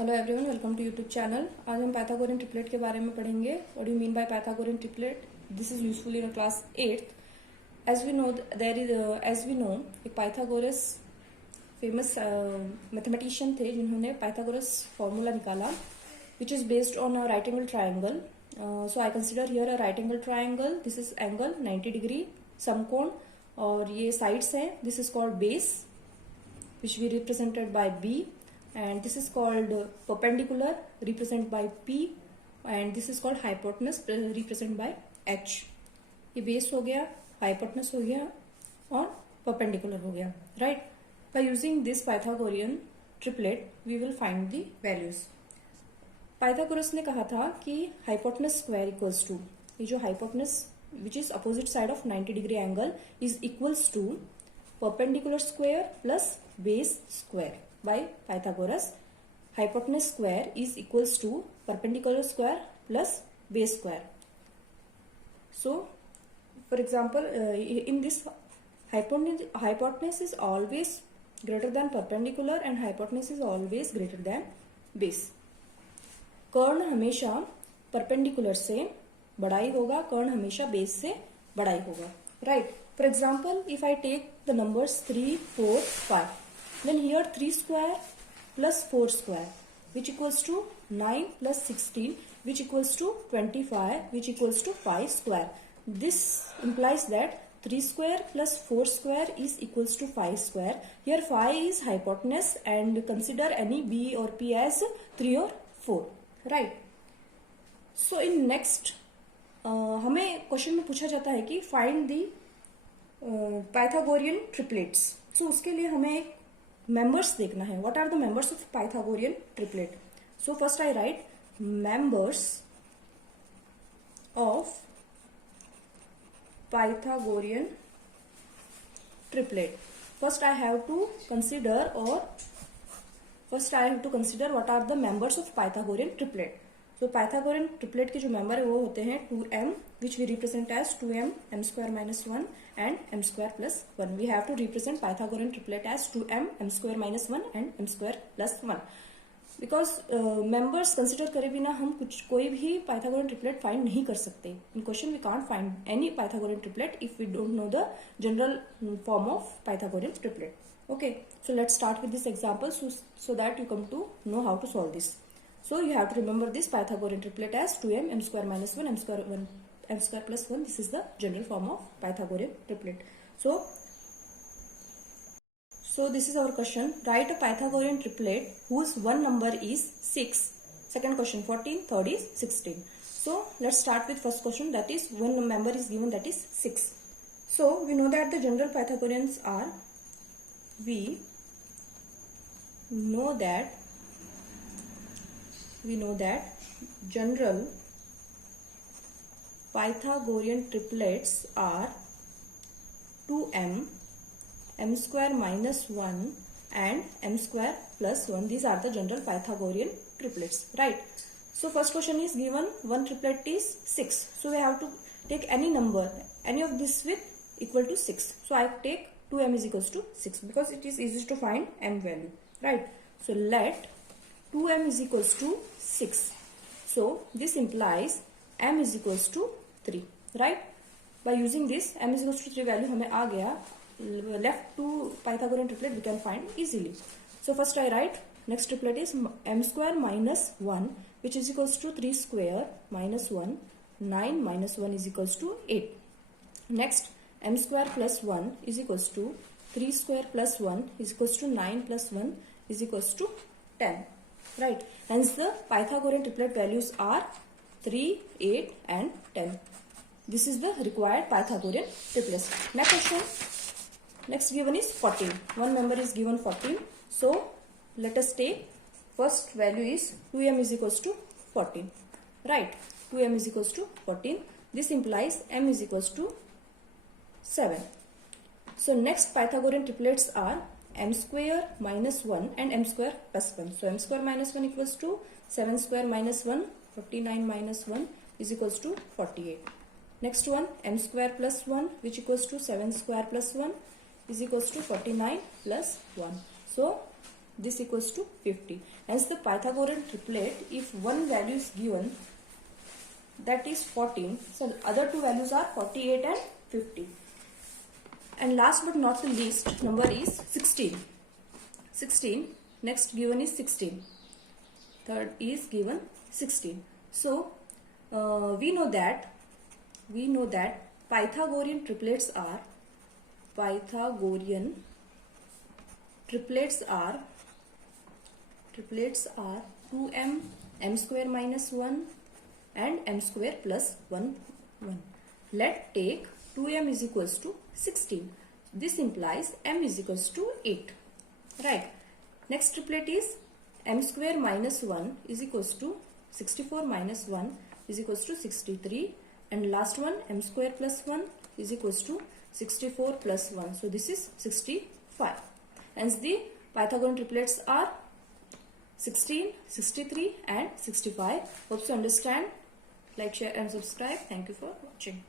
Hello everyone, welcome to YouTube channel. आज हम Pythagorean triplet के बारे में पढ़ेंगे। What do you mean by Pythagorean triplet? This is useful in class 8th। As we know एक Pythagoras famous mathematician थे जिन्होंने पाइथागोरस फॉर्मूला निकाला which is based on a right angle triangle. So I consider here a right angle triangle. This is angle 90 degree समकोण और ये sides हैं। This is called base which we represented by B, and this is called perpendicular represented by P, and this is called hypotenuse represented by H। ये base हो गया, hypotenuse हो गया और perpendicular हो गया, right? By using this Pythagorean triplet we will find the values। Pythagoras ने कहा था कि hypotenuse square equals to, ये जो hypotenuse which is opposite side of 90 degree angle is equals to perpendicular square plus base square by Pythagoras। Hypotenuse square is equals to perpendicular square plus base square। So for example, in this hypotenuse is always greater than perpendicular and hypotenuse is always greater than base। कर्ण हमेशा perpendicular से बड़ा ही होगा, कर्ण हमेशा base से बड़ा ही होगा, right? For example, if I take the numbers 3, 4, 5, then here 3 square plus 4 square which equals to 9 plus 16 which equals to 25 which equals to 5 square। This implies that 3 square plus 4 square is equals to 5 square। Here 5 is hypotenuse and consider any B or P as 3 or 4, right? So in next हमें question में पूछा जाता है कि find the Pythagorean triplets. So उसके लिए हमें एक मेंबर्स देखना है। What are the members of Pythagorean triplet? So first I write members of Pythagorean triplet. First I have to consider what are the members of Pythagorean triplet. तो Pythagorean triplet के जो member है वो होते हैं 2m which we represent as 2m m square minus 1 and m square plus 1। We have to represent Pythagorean triplet as 2m m square minus 1 and m square plus 1 because members consider करे बिना हम कोई भी Pythagorean triplet find नहीं कर सकते। In question we can't find any Pythagorean triplet if we don't know the general form of Pythagorean triplet। Okay, so let's start with this example so that you come to know how to solve this। So you have to remember this Pythagorean triplet as 2m m square minus 1 m square plus 1। This is the general form of Pythagorean triplet। So this is our question। Write a Pythagorean triplet whose one number is 6, second question 14, third is 16। So let's start with first question, that is one member is given, that is 6। So we know that the general Pythagoreans are, we know that general Pythagorean triplets are 2m m square minus 1 and m square plus 1। These are the general Pythagorean triplets, right? So first question is given, one triplet is 6, so we have to take any number, any of this with equal to 6। So I take 2m is equals to 6 because it is easy to find m value, right? So let 2m is equals to 6। So this implies m is equals to 3, right? By using this m is equals to 3 value हमें आ गया, left two Pythagorean triplet we can find easily। So first I write next triplet is m square minus 1 which is equals to 3 square minus 1, 9 minus 1 is equals to 8। Next m square plus 1 is equals to 3 square plus 1 is equals to 9 plus 1 is equals to 10, right? Hence the Pythagorean triplet values are 3, 8 and 10। This is the required Pythagorean triplets। Next question, next given is 14, one member is given 14। So let us take first value is 2m is equals to 14, right? 2m is equals to 14। This implies m is equals to 7। So next Pythagorean triplets are m square minus 1 and m square plus 1। So m square minus 1 equals to 7 square minus 1, 49 minus 1 is equals to 48। Next one m square plus 1 which equals to 7 square plus 1 is equals to 49 plus 1। So this equals to 50. Hence the Pythagorean triplet, if one value is given, that is 14, so the other two values are 48 and 50. And last but not the least number is 16. 16, next given is 16. Third is given 16. So we know that Pythagorean triplets are 2m, m square minus 1 and m square plus 1. Let take 2m is equals to 16. This implies m is equals to 8. Right. Next triplet is m square minus 1 is equals to 64 minus 1 is equals to 63. And last one, m square plus 1 is equals to 64 plus 1. So this is 65. Hence the Pythagorean triplets are 16, 63 and 65. Hope you understand. Like, share and subscribe. Thank you for watching.